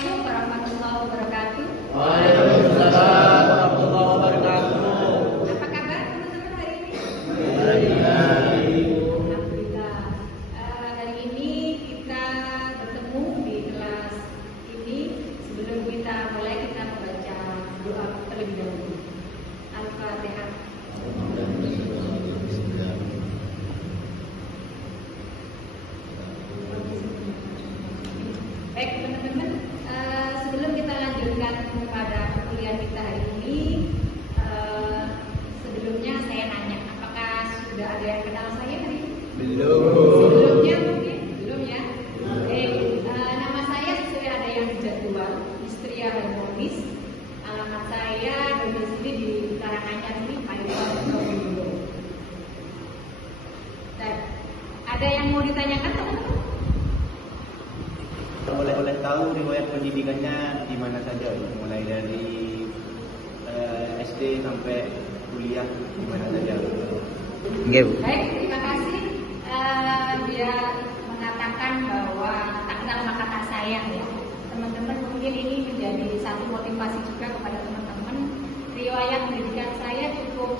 Assalamualaikum warahmatullahi wabarakatuh. Waalaikumsalam warahmatullahi wabarakatuh. Apa kabar teman-teman hari ini? Alhamdulillah. Hari ini kita bertemu di kelas ini. Sebelum kita mulai, kita membaca doa terlebih dahulu. Al-Fatihah. Baik teman-teman, sebelum kita lanjutkan kepada kuliah kita hari ini, sebelumnya saya nanya, apakah sudah ada yang kenal saya hari ini? Belum. Sebelumnya mungkin? Belum ya? Baik, nama saya sesuai ada yang jadwal, Istria Harmonis. Alamat saya domisili di Karanganyar ini, Pairuan, Probolinggo. Baik, ada yang mau ditanyakan teman-teman? Boleh tahu riwayat pendidikannya di mana saja, mulai dari SD sampai kuliah di mana saja? Baik, terima kasih. Dia mengatakan bahwa tak kenal maka tak sayang ya. Teman-teman mungkin ini menjadi satu motivasi juga kepada teman-teman. Riwayat pendidikan saya cukup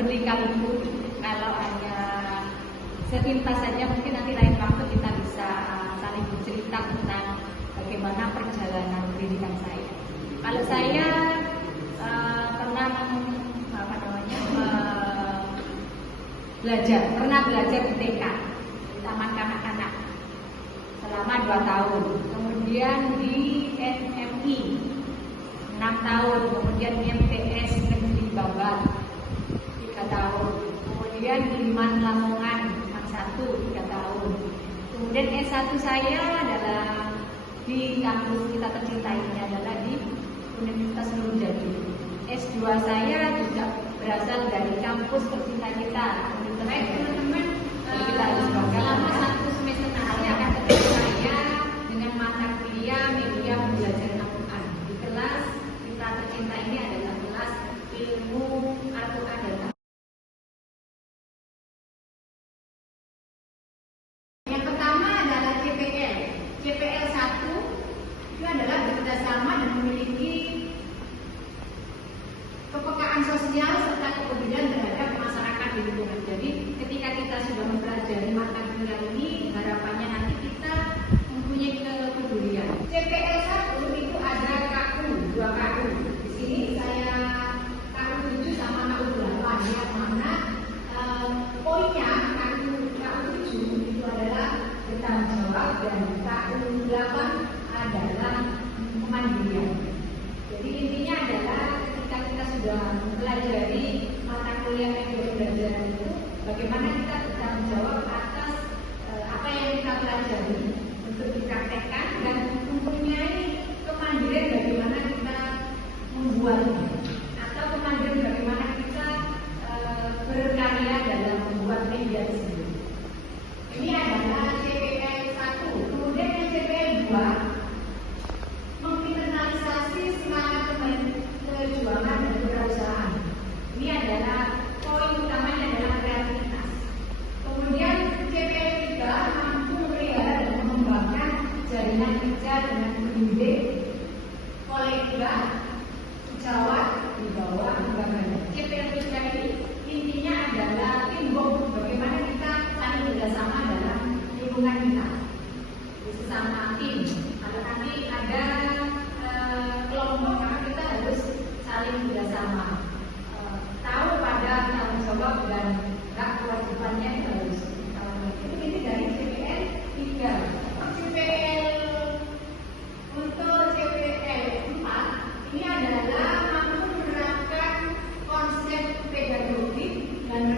berliku-liku. Kalau hanya sepintas saja mungkin nanti lain waktu kita bisa saling bercerita tentang bagaimana perjalanan pendidikan saya. Kalau saya pernah pernah belajar di TK, di Taman Kanak-Kanak selama 2 tahun. Kemudian di NMI 6 tahun, kemudian di MTS Negeri Babat 3 tahun, kemudian di Liman Lamongan 1 3 tahun. Kemudian S1 saya adalah di kampus kita tercinta ini adalah di Universitas Nurjati. S2 saya juga berasal dari kampus tercinta kita. Baik teman-teman, kita harus bangga selama 1 semester nanti akan ketemu saya dengan mata kuliah media pembelajaran Al-Quran. Di kelas kita tercinta ini adalah kelas ilmu Al-Quran dan CPL 1 itu adalah bekerjasama dan memiliki kepekaan sosial serta kepedulian terhadap masyarakat di lingkungan. Jadi ketika kita sudah mempelajari mata kuliah ini, harapannya nanti kita mempunyai kepedulian. CPL 1 itu ada KU, 2 KU. Di sini saya KU 7 sama KU 8 yang mana poinnya KU 7 itu adalah bertanggung jawab dan KU 8 adalah kemandirian. Jadi intinya adalah ketika kita sudah mempelajari mata kuliah media pembelajaran itu, bagaimana kita bertanggung jawab atas apa yang kita pelajari untuk dipraktekkan dan mempunyai kemandirian bagaimana kita membuatnya atau kemandirian bagaimana kita berkarya dalam membuat media tersebut. Ini adalah CPL 1. Kemudian yang CPL 2 mengkriminalisasi semangat perjuangan dan kewirausahaan. Ini adalah poin utamanya adalah kreativitas. Kemudian CPL 3 mampu memelihara dan mengembangkan jaringan kerja dengan pendidik, kolega, sejawat di bawah lembaga. CPL 3 ini intinya adalah teamwork, bagaimana kita saling bekerjasama dalam lingkungan kita, sesama tim. Kalau nanti ada kelompok, maka kita harus saling bekerjasama, tahu pada tanggung jawab dan hak kewajibannya itu harus tahu. Ini dari CPL 3. Untuk CPL 4 ini adalah mampu menerapkan konsep pedagogik dan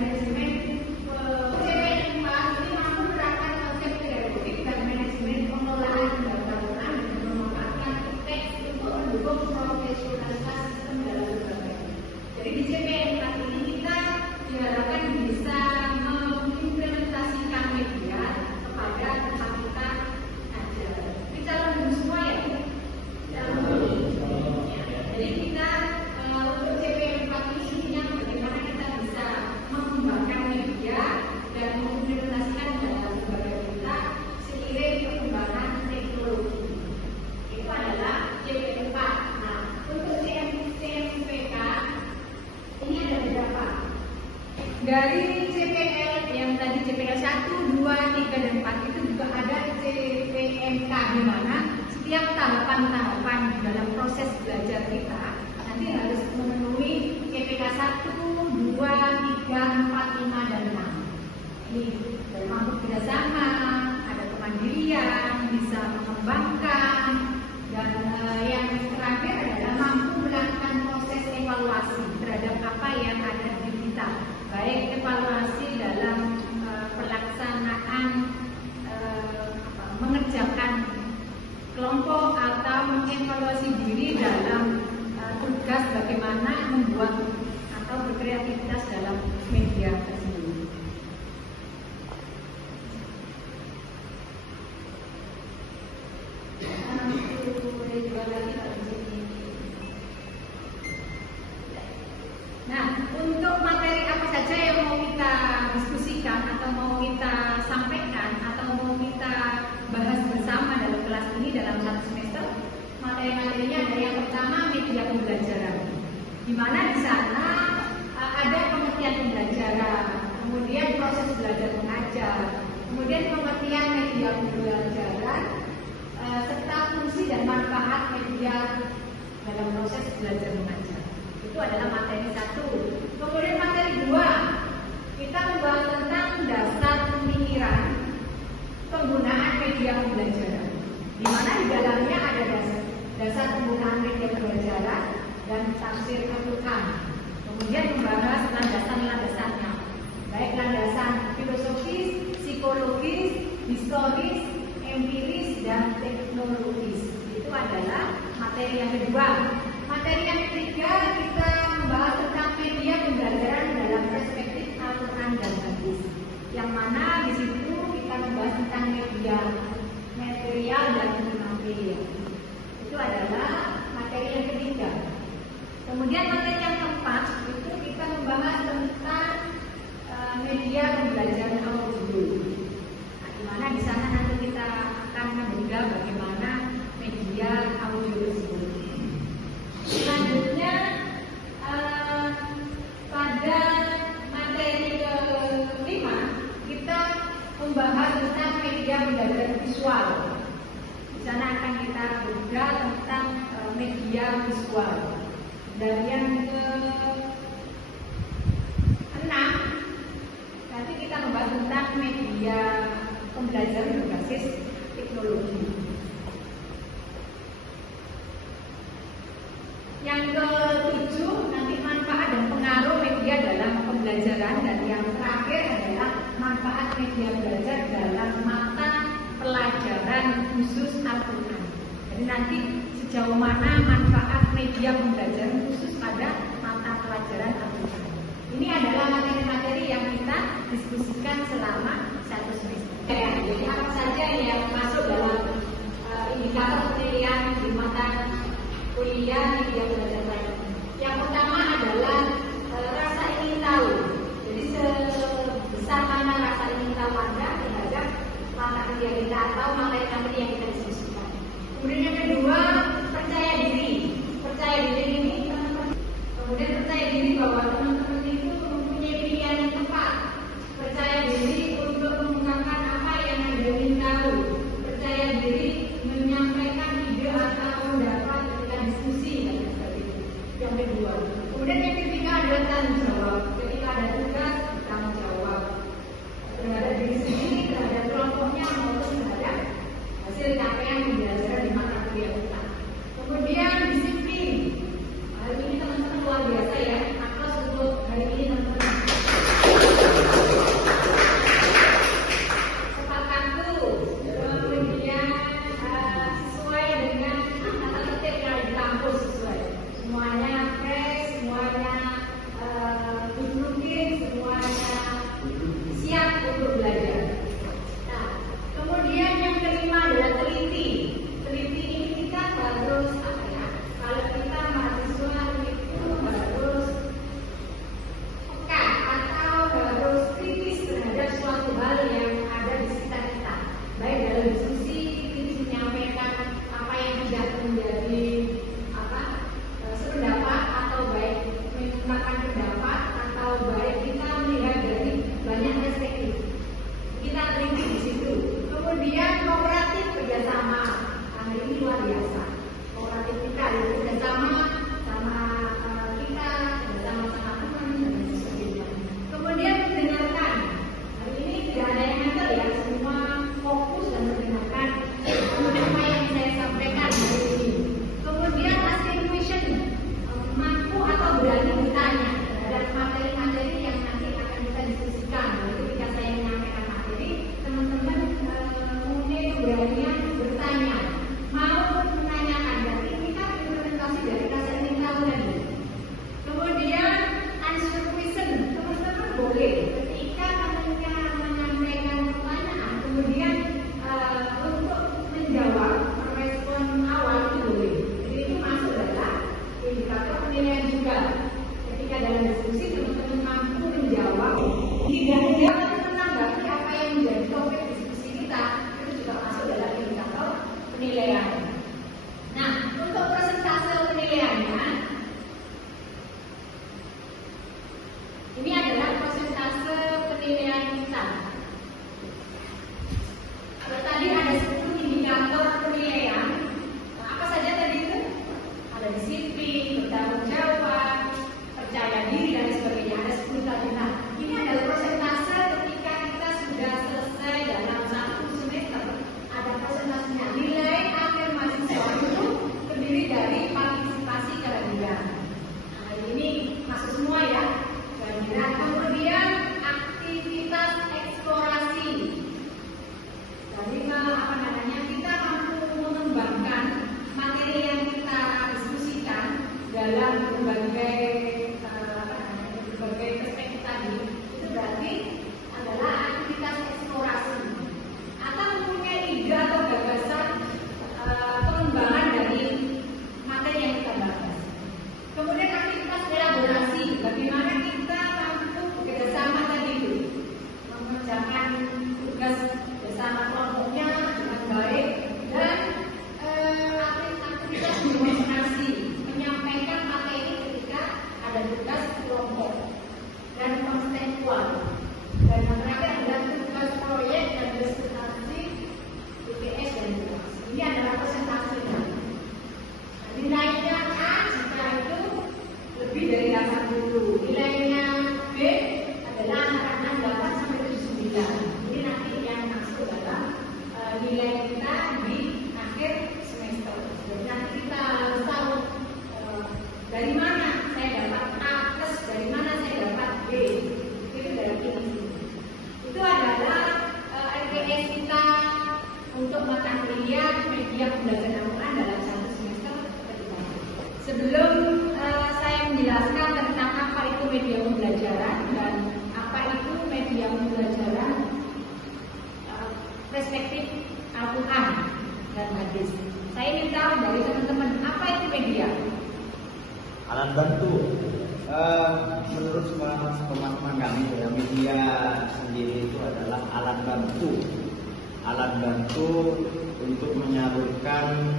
setiap tahapan-tahapan dalam proses belajar kita nanti harus memenuhi KPK 1, 2, 3, 4, 5, dan 6. Ini mampu kerjasama, ada kemandirian, bisa mengembangkan, dan yang terakhir adalah mampu melakukan proses evaluasi terhadap apa yang ada di kita, baik evaluasi dalam pelaksanaan mengerjakan kelompok atau mengevaluasi diri dalam tugas bagaimana membuat atau berkreativitas dalam media tersebut. Nah, untuk materi apa saja yang mau kita diskusikan atau mau kita sampaikan atau mau kita bahas bersama dalam kelas ini dalam satu semester, materi-materinya ada yang pertama media pembelajaran, di mana di sana ada pengertian pembelajaran, kemudian proses belajar mengajar, kemudian pengertian media pembelajaran, serta fungsi dan manfaat media dalam proses belajar mengajar. Itu adalah materi 1. Kemudian materi 2, kita membahas tentang dasar pemikiran penggunaan media pembelajaran, di mana di dalamnya ada dasar penggunaan media pembelajaran dan tafsir Al-Quran. Kemudian membahas landasan-landasannya, baik landasan filosofis, psikologis, historis, empiris, dan teknologis. Itu adalah materi yang kedua. Materi yang ketiga, kita membahas tentang media pembelajaran dalam perspektif Al-Quran dan hadis, yang mana di situ kita membahas tentang media material dan imaterial. Itu adalah materi yang ketiga. Kemudian materi yang keempat itu kita membahas tentang media pembelajaran audio. Nah, di mana di sana nanti kita akan menduga bagaimana media audio tersebut. Selanjutnya pada materi kelima kita membahas tentang media pembelajaran visual. Di sana akan kita duga tentang media visual. Dan yang keenam nanti kita membahas tentang media pembelajaran berbasis teknologi. Yang ketujuh nanti manfaat dan pengaruh media dalam pembelajaran, dan yang terakhir adalah manfaat media belajar dalam mata pelajaran khusus Al-Quran. Jadi nanti sejauh mana manfaat media pembelajaran khusus pada mata pelajaran Al-Quran. Ini adalah materi-materi yang kita diskusikan selama satu semester. Jadi apa saja yang masuk dalam indikator penilaian di mata kuliah media pembelajaran? Yang pertama adalah rasa ingin tahu. Jadi sebesar mana rasa ingin tahu Anda terhadap mata kuliah kita atau materi-materi yang kita diskusikan. Kemudian yang kedua, percaya diri. Percaya diri ini teman-teman. Kemudian percaya diri bahwa teman-teman itu mempunyai pilihan yang tepat. Percaya diri untuk mengungkapkan apa yang Anda ingin tahu. Percaya diri menyampaikan ide atau pendapat ketika diskusi dan sebagainya. Yang kedua. Kemudian yang ketiga adalah tanggung jawab. Ketika ada tugas, tanggung jawab terhadap diri sendiri, terhadap kelompoknya maupun terhadap hasil capaian pembelajaran di mata kuliah kita. Kemudian disiplin. Hari ini teman-teman luar biasa ya. Atas untuk hari ini teman-teman. Tepat waktu. Kemudian sesuai dengan tata tertib yang ada di kampus sesuai. Semuanya fresh, semuanya duduk-duduk, semuanya siap untuk belajar. Nah, kemudian yang kelima adalah teliti. Teliti ini kita harus apa ya? Kalau kita mahasiswa itu harus peka atau harus kritis terhadap suatu hal yang ada di sekitar kita. Baik dalam diskusi, kritis menyampaikan apa yang tidak menjadi sependapat, atau baik mengungkapkan pendapat, atau baik kita melihat dari banyak perspektif. Kita teliti di situ. Kemudian kooperatif kerjasama. Nah, hari ini luar biasa. Kooperatif kita bersama sama kita, bersama teman-teman dan sebagainya. Kemudian mendengarkan. Hari ini tidak ada yang ngatur ya, semua fokus dan mendengarkan apa yang saya sampaikan hari ini. Kemudian asking question, mampu atau berani bertanya terhadap materi-materi yang nanti akan kita diskusikan. Jadi ketika saya menyampaikan materi, teman-teman mungkin berani bertanya, mau menanyakan. Berarti ini kan implementasi dari KCN tahunan. Kemudian answer question, teman-teman boleh ketika mereka menyampaikan pertanyaan, kemudian untuk menjawab merespon awal itu boleh. Jadi itu masuk dalam indikator penilaian juga. Ketika dalam diskusi teman-teman mampu menjawab, tidak menanggapi apa yang menjadi topik diskusi kita, itu juga masuk dalam indikator penilaian. Nah, untuk persentase penilaiannya, ini adalah persentase penilaian kita. Kalau tadi ada 10 indikator penilaian, apa saja tadi itu? Ada disiplin, bertanggung jawab, percaya diri dan sebagainya. Ada 10 tadi. Nah, ini adalah persentase ketika kita sudah selesai dalam satu semester. Ada persentasenya. Nilai akhir mahasiswa itu terdiri dari partisipasi kehadiran. Nah, ini masuk semua ya. Kehadiran. Kemudian aktivitas eksplorasi. Dari kita mampu mengembangkan materi yang kita diskusikan dalam berbagai perspektif tadi. Itu berarti adalah aktivitas eksplorasi atau mempunyai ide atau gagasan pengembangan dari materi yang kita bahas. Kemudian aktivitas elaborasi, bagaimana kita mampu bekerjasama tadi itu mengerjakan tugas bersama kelompoknya dengan baik, dan aktivitas demonstrasi, menyampaikan materi ketika ada tugas kelompok, dan konseptual. Dan yang terakhir adalah tugas proyek dan presentasi UTS dan tugas. Ini adalah presentasinya. Nilainya A jika itu lebih dari 80, nilainya B adalah antara 8 sampai 79. Ini nanti yang masuk dalam nilai kita di akhir semester. Jadi nanti kita harus tahu dari mana saya dapat A plus, dari mana saya dapat B. Itu dari ini. Itu adalah LPS kita untuk mata kuliah media pembelajaran Al-Quran dalam satu semester kedua. Sebelum saya menjelaskan tentang apa itu media pembelajaran dan apa itu media pembelajaran perspektif Al-Quran dan hadis, saya ingin tahu dari teman-teman apa itu media? Alat bantu. Menurut pemahaman kami ya, media sendiri itu adalah alat bantu untuk menyalurkan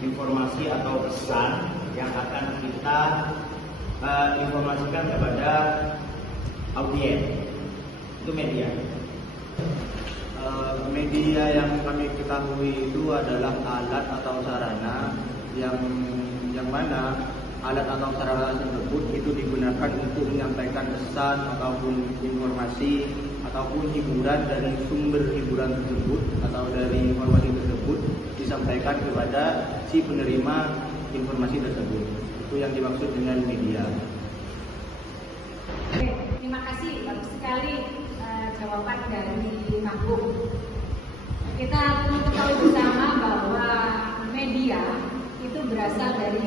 informasi atau pesan yang akan kita informasikan kepada audiens. Itu media. Media yang kami ketahui itu adalah alat atau sarana yang mana alat atau sarana tersebut itu digunakan untuk menyampaikan pesan ataupun informasi ataupun hiburan dari sumber hiburan tersebut atau dari informasi tersebut disampaikan kepada si penerima informasi tersebut. Itu yang dimaksud dengan media. Oke, terima kasih, bagus sekali jawaban dari Pak Bung. Kita mengetahui bersama bahwa media itu berasal dari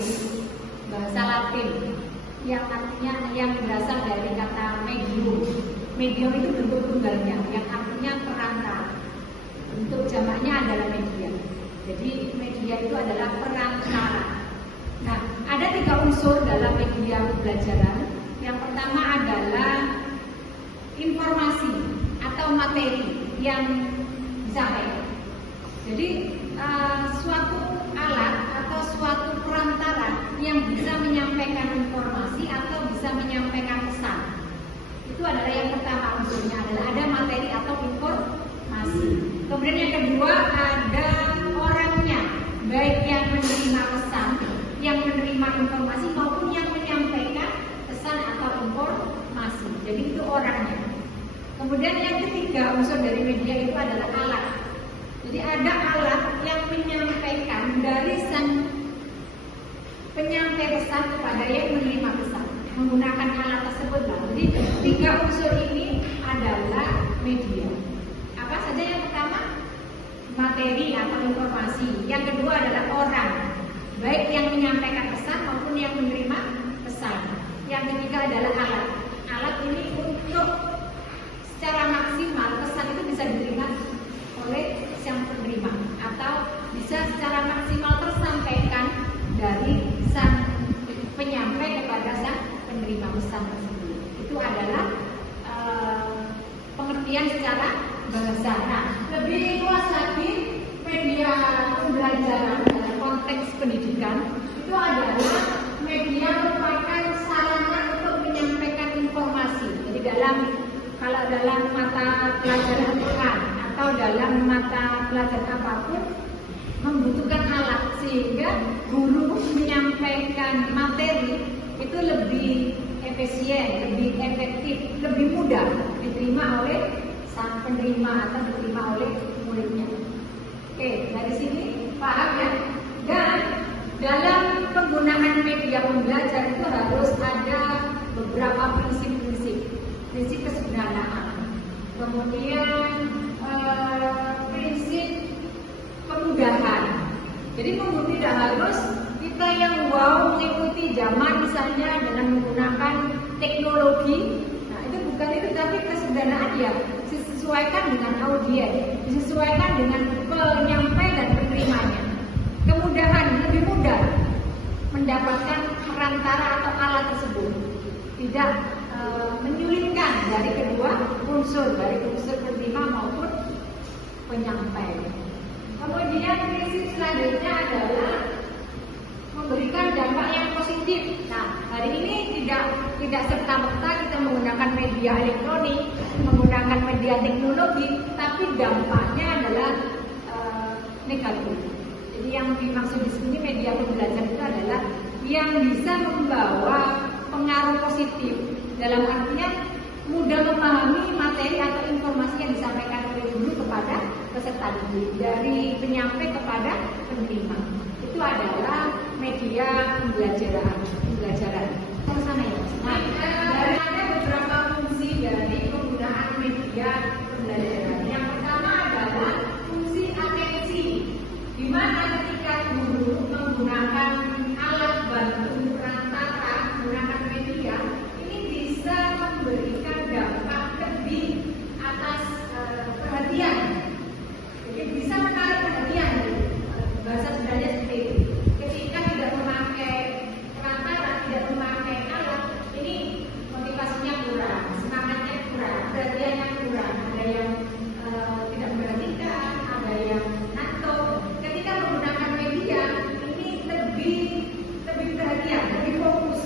bahasa Latin yang artinya yang berasal dari kata medium. Medium itu bentuk tunggalnya yang artinya perantara. Bentuk jamaknya adalah media. Jadi media itu adalah perantara. Nah, ada 3 unsur dalam media pembelajaran. Yang pertama adalah informasi atau materi yang disampaikan. Jadi suatu alat atau suatu perantara yang bisa menyampaikan informasi atau bisa menyampaikan pesan. Itu adalah yang pertama unsurnya, adalah ada materi atau informasi. Kemudian yang kedua ada orangnya, baik Kemudian yang ketiga unsur dari media itu adalah alat. Jadi ada alat yang menyampaikan dari sang penyampai pesan kepada yang menerima pesan menggunakan alat tersebut. Jadi tiga unsur ini adalah media. Apa saja? Yang pertama materi atau informasi. Yang kedua adalah orang, baik yang menyampaikan pesan maupun yang menerima pesan. Yang ketiga adalah alat. Alat ini untuk secara maksimal pesan itu bisa diterima oleh sang penerima atau bisa secara maksimal tersampaikan dari sang penyampai kepada sang penerima pesan tersebut. Itu adalah pengertian secara bahasa. Nah, lebih luas lagi media pembelajaran dalam konteks pendidikan itu adalah media merupakan sarana untuk menyampaikan informasi. Jadi kalau dalam mata pelajaran Quran atau dalam mata pelajaran apapun membutuhkan alat sehingga guru menyampaikan materi itu lebih efisien, lebih efektif, lebih mudah diterima oleh sang penerima atau diterima oleh muridnya. Oke, dari sini paham ya? Dan dalam penggunaan media pembelajar itu harus ada beberapa prinsip-prinsip. Prinsip kesederhanaan. Kemudian prinsip kemudahan. Jadi pengguna tidak harus kita yang mengikuti zaman misalnya dengan menggunakan teknologi. Nah itu bukan itu, tapi kesederhanaan ya disesuaikan dengan audiens, disesuaikan dengan penyampai dan penerimanya. Kemudahan, lebih mudah mendapatkan perantara atau alat tersebut, tidak menyulitkan dari kedua unsur, dari unsur penerima maupun penyampai. Kemudian prinsip selanjutnya adalah memberikan dampak yang positif. Nah, hari ini tidak serta-merta kita menggunakan media elektronik, menggunakan media teknologi, tapi dampaknya adalah negatif. Jadi yang dimaksud di sini media pembelajaran itu adalah yang bisa membawa pengaruh positif. Dalam artinya mudah memahami materi atau informasi yang disampaikan oleh guru kepada peserta didik, dari penyampai kepada penerima. Itu adalah media pembelajaran. Sama ya. Nah, ada beberapa fungsi dari penggunaan media pembelajaran. Yang pertama adalah fungsi atensi, di mana ketika guru menggunakan alat bantu perantara, menggunakan media, ini bisa memberikan dampak lebih atas perhatian. Jadi bisa menarik perhatian. Bahasa Sundanya seperti itu. Ketika tidak memakai perantara, tidak memakai alat, ini motivasinya kurang, semangatnya kurang, perhatiannya kurang. Ada yang tidak memperhatikan, ada yang ngantuk. Ketika menggunakan media, ini lebih perhatian, lebih fokus,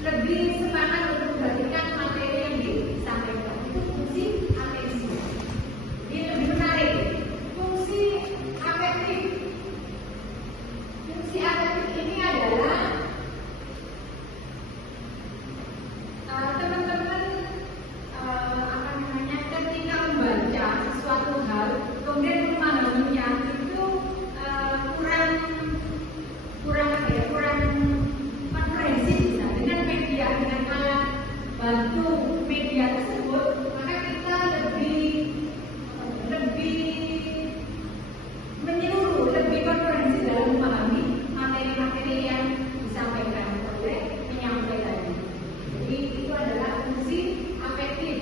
lebih semangat untuk memperhatikan materi yang disampaikan. Itu fungsi atensi. Ini lebih menarik. Fungsi afektif. Fungsi afektif ini adalah teman-teman ketika membaca sesuatu hal kemudian memahaminya itu kurang komprehensif. Dengan media, dengan alat bantu media tersebut, maka kita lebih menyeluruh, lebih komprehensif dalam memahami materi-materi yang disampaikan oleh penyampai tadi. Jadi itu adalah fungsi afektif.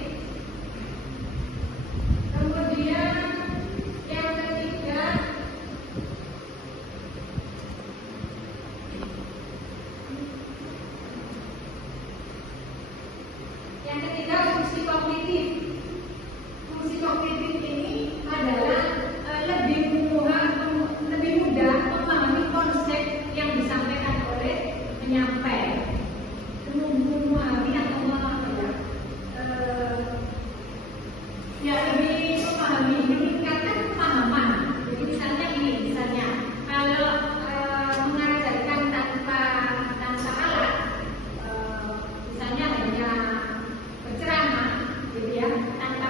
Kemudian yang ketiga, fungsi kognitif. Fungsi kognitif ini adalah lebih mudah memahami konsep yang disampaikan oleh penyampai. Memahami atau lebih memahami, meningkatkan pemahaman. Jadi misalnya kalau mengajarkan tanpa alat, misalnya hanya berceramah, gitu ya, tanpa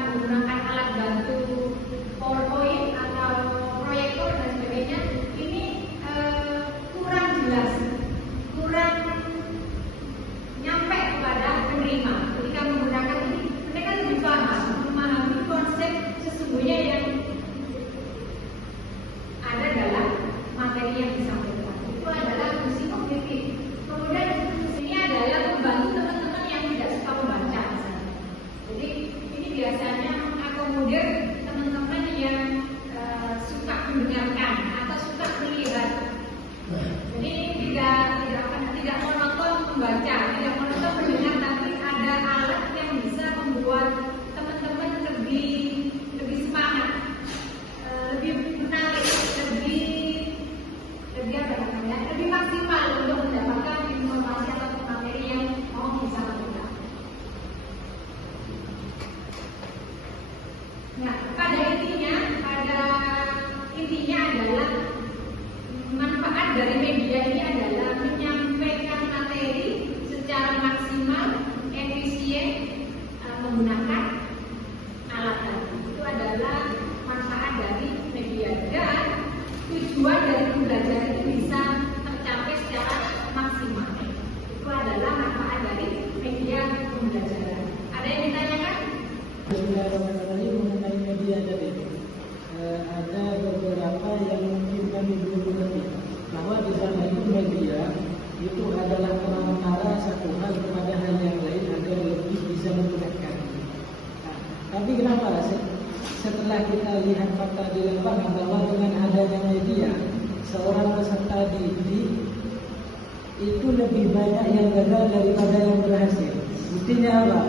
intinya adalah manfaat dari media ini adalah menyampaikan materi secara maksimal, efisien, menggunakan alat tadi. Itu adalah manfaat dari media, dan tujuan dari pembelajaran itu bisa tercapai secara maksimal. Itu adalah manfaat dari media pembelajaran. Ada yang ditanyakan? Tadi mengenai media tadi, ada beberapa yang mungkin kami belum mengerti bahwa di sana itu media itu adalah perantara satu hal kepada hal yang lain agar lebih bisa menggunakan. Nah, tapi kenapa setelah kita lihat fakta di lapangan bahwa dengan adanya media seorang peserta didik itu lebih banyak yang gagal daripada yang berhasil. Buktinya apa?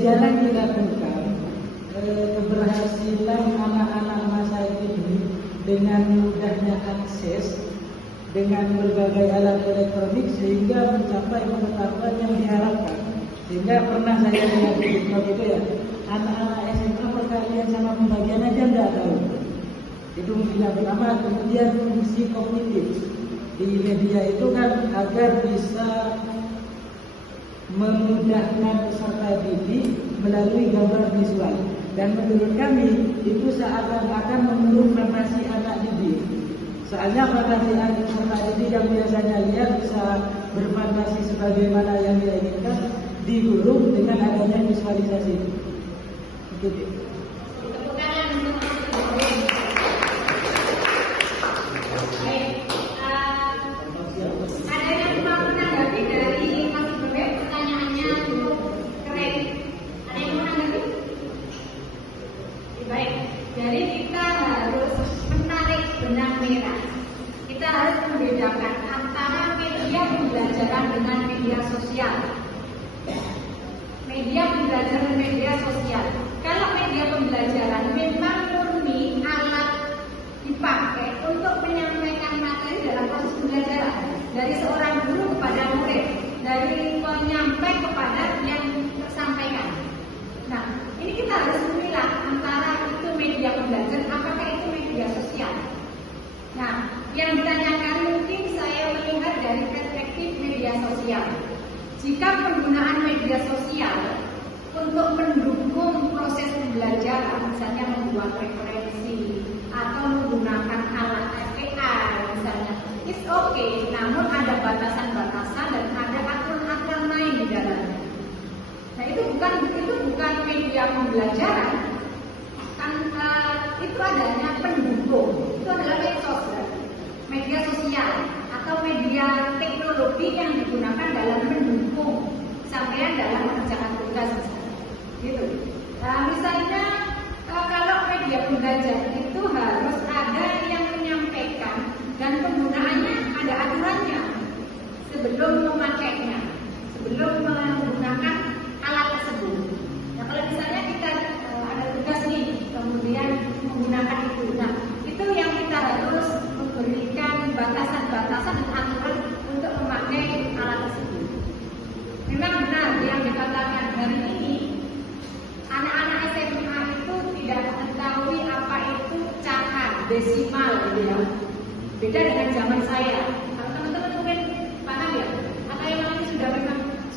Jarang dilakukan keberhasilan anak-anak masa ini dengan mudahnya akses dengan berbagai alat elektronik sehingga mencapai pengetahuan yang diharapkan. Sehingga pernah saya lihat di TikTok itu ya, anak-anak SMA perkalian sama pembagian aja enggak tahu. Itu yang pertama. Kemudian fungsi kognitif di media itu kan agar bisa memudahkan peserta didik melalui gambar visual, dan menurut kami itu seakan-akan memeluk fantasi anak didik. Soalnya fantasi anak peserta didik yang biasanya lihat bisa berfantasi sebagaimana yang dia inginkan, digulung dengan adanya visualisasi. Itu dia. Ada yang mau menanggapi dari Mas Bebek? Pertanyaannya cukup keren. Ada yang mau menanggapi? Baik, jadi kita harus menarik benang merah. Kita harus membedakan antara media pembelajaran dengan media sosial. Media pembelajaran dan media sosial. Kalau media pembelajaran memang murni alat dipakai untuk menyampaikan materi dalam proses pembelajaran dari seorang guru kepada murid, dari penyampai kepada yang tersampaikan. Nah, ini kita harus memilah antara itu media pembelajaran, apakah itu media sosial. Nah, yang ditanyakan mungkin saya melihat dari perspektif media sosial. Jika penggunaan media sosial untuk mendukung proses pembelajaran, misalnya membuat referensi atau menggunakan alat AI misalnya, it's okay, namun ada batasan-batasan dan ada aturan-aturan lain di dalamnya. Nah, itu bukan media pembelajaran, kan itu adanya pendukung. Itu adalah medsos, media sosial atau media teknologi yang digunakan dalam mendukung sampean dalam mengerjakan tugas, gitu. Nah, misalnya kalau media pembelajaran itu harus ada yang menyampaikan dan penggunaannya ada aturannya sebelum memakainya, sebelum menggunakan alat tersebut. Nah, kalau misalnya kita ada tugas nih, kemudian menggunakan itu, nah itu yang kita harus memberikan batasan-batasan dan aturan untuk memakai alat tersebut. Memang benar yang dikatakan hari ini anak-anak SMA itu tidak mengetahui apa itu cakat desimal, gitu ya. Beda dengan zaman saya. Kalau teman-teman mungkin paham ya, atau yang lain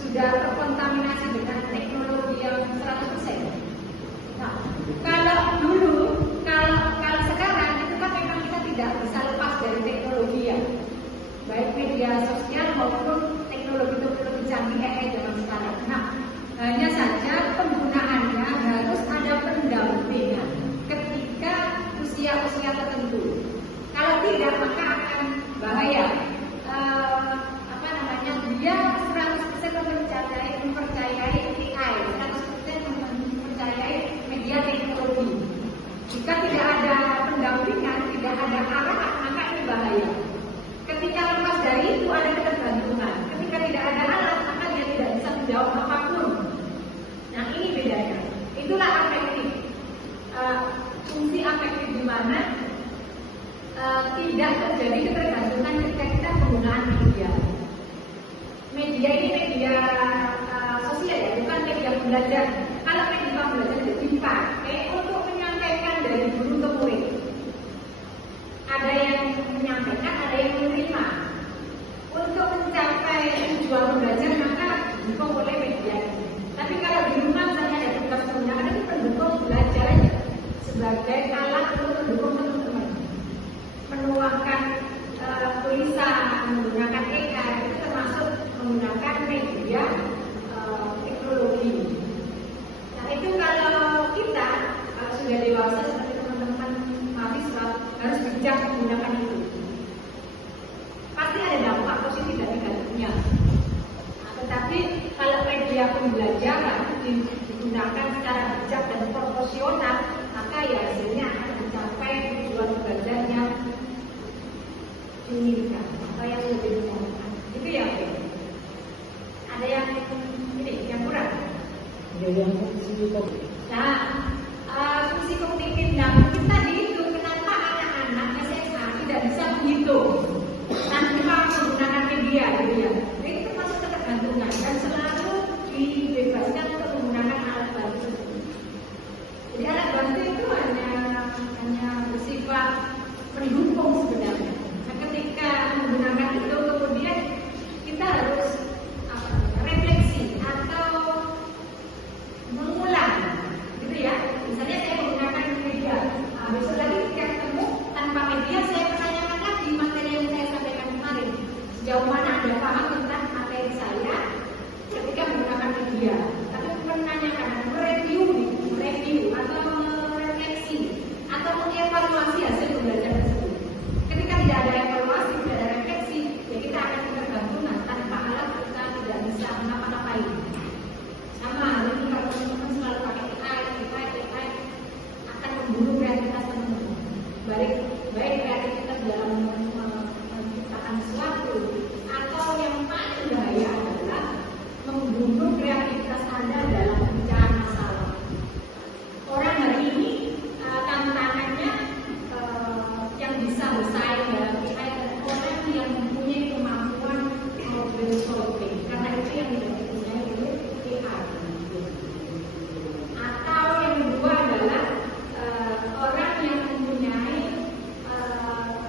sudah terkontaminasi dengan teknologi yang 100%. Nah, kalau dulu, kalau sekarang itu kan memang kita tidak bisa lepas dari teknologi ya, baik media sosial maupun teknologi canggih kayak zaman sekarang. Nah, hanya saja penggunaannya harus ada pendampingan ketika usia-usia tertentu. Kalau tidak maka akan bahaya. Dia 100% mempercayai AI, 100% mempercayai media teknologi. Jika tidak ada pendampingan, tidak ada arahan, maka ini bahaya. Ketika lepas dari itu ada ketergantungan. Ketika tidak ada alat, maka dia tidak bisa menjawab apapun. Nah, ini bedanya. Itulah afektif. Fungsi afektif di mana tidak terjadi ketergantungan ketika kita penggunaan media. Media ini media sosial ya, bukan media belajar. Kalau media belajar itu dipakai untuk menyampaikan dari guru ke murid. sebagai alat untuk mendukung teman-teman menuangkan tulisan, menggunakan e-card, itu termasuk menggunakan media teknologi. Nah itu kalau kita sudah dewasa seperti teman-teman mahasiswa harus bijak menggunakan itu. Pasti ada dampak positif dan negatifnya. Nah, tetapi kalau media pembelajaran digunakan secara bijak dan proporsional, maka ya hasilnya akan mencapai tujuan belajar yang diinginkan atau yang lebih menyenangkan. Itu ya. Ada yang ini yang kurang. Ada yang fungsi kognitif. Nah, fungsi kognitif nah mungkin tadi itu kenapa anak-anak SMA tidak bisa menghitung tanpa menggunakan media, gitu ya. Itu termasuk ketergantungan dan selalu dibebaskan untuk menggunakan alat bantu. Jadi alat bantu itu hanya bersifat pendukung sebenarnya. Nah, ketika menggunakan itu kemudian kita harus refleksi atau mengulang, gitu ya. Misalnya saya menggunakan media, besok lagi ketika ketemu tanpa media saya menanyakan lagi materi yang saya sampaikan kemarin. Sejauh mana Anda paham tentang materi saya ketika menggunakan media? Tapi menanyakan, mereview atau merefleksi atau mengevaluasi hasil pembelajaran tersebut. Ketika tidak ada evaluasi, tidak ada refleksi, ya kita akan ketergantungan tanpa alat kita tidak bisa ngapa-ngapain. Sama ini kalau teman-teman selalu pakai AI akan membunuh kreativitas teman-teman. Baik kreativitas dalam menciptakan sesuatu atau yang paling bahaya adalah membunuh kreativitas Anda dalam pemecahan masalah. Orang hari ini tantangannya yang bisa bersaing dalam AI adalah orang yang mempunyai kemampuan problem solving, karena itu yang tidak dipunyai oleh AI. Atau yang kedua adalah orang yang mempunyai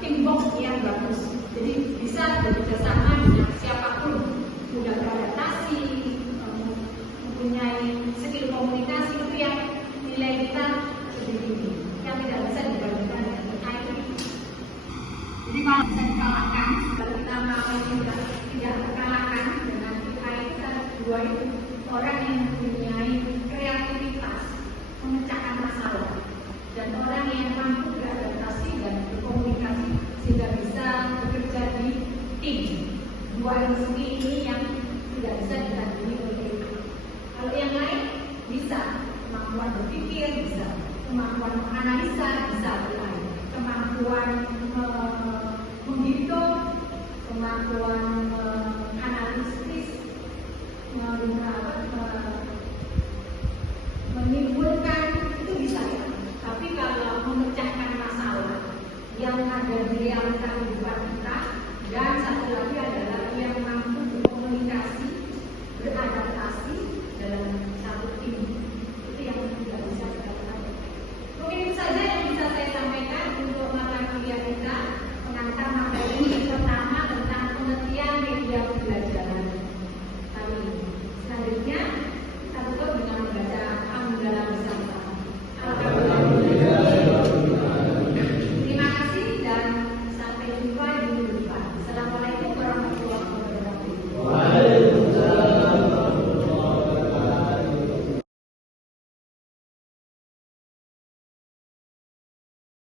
teamwork yang bagus, jadi bisa bekerjasama dengan siapapun, mudah beradaptasi, mempunyai skill komunikasi, itu yang nilai kita lebih tinggi, yang tidak bisa dibandingkan dengan AI. Jadi kalau bisa dikalahkan, kalau kita mau tidak terkalahkan dengan AI, kita dua itu orang yang mempunyai kreativitas memecahkan masalah dan orang yang mampu beradaptasi dan berkomunikasi sehingga bisa bekerja di tim. Dua ini yang tidak bisa ditandingi oleh AI. Kalau yang lain bisa kemampuan berpikir, bisa kemampuan menganalisa, bisa AI. Kemampuan menghitung, kemampuan analisis, menimbulkan, itu bisa ya. Tapi kalau memecahkan masalah yang ada di realita kehidupan kita, dan satu lagi adalah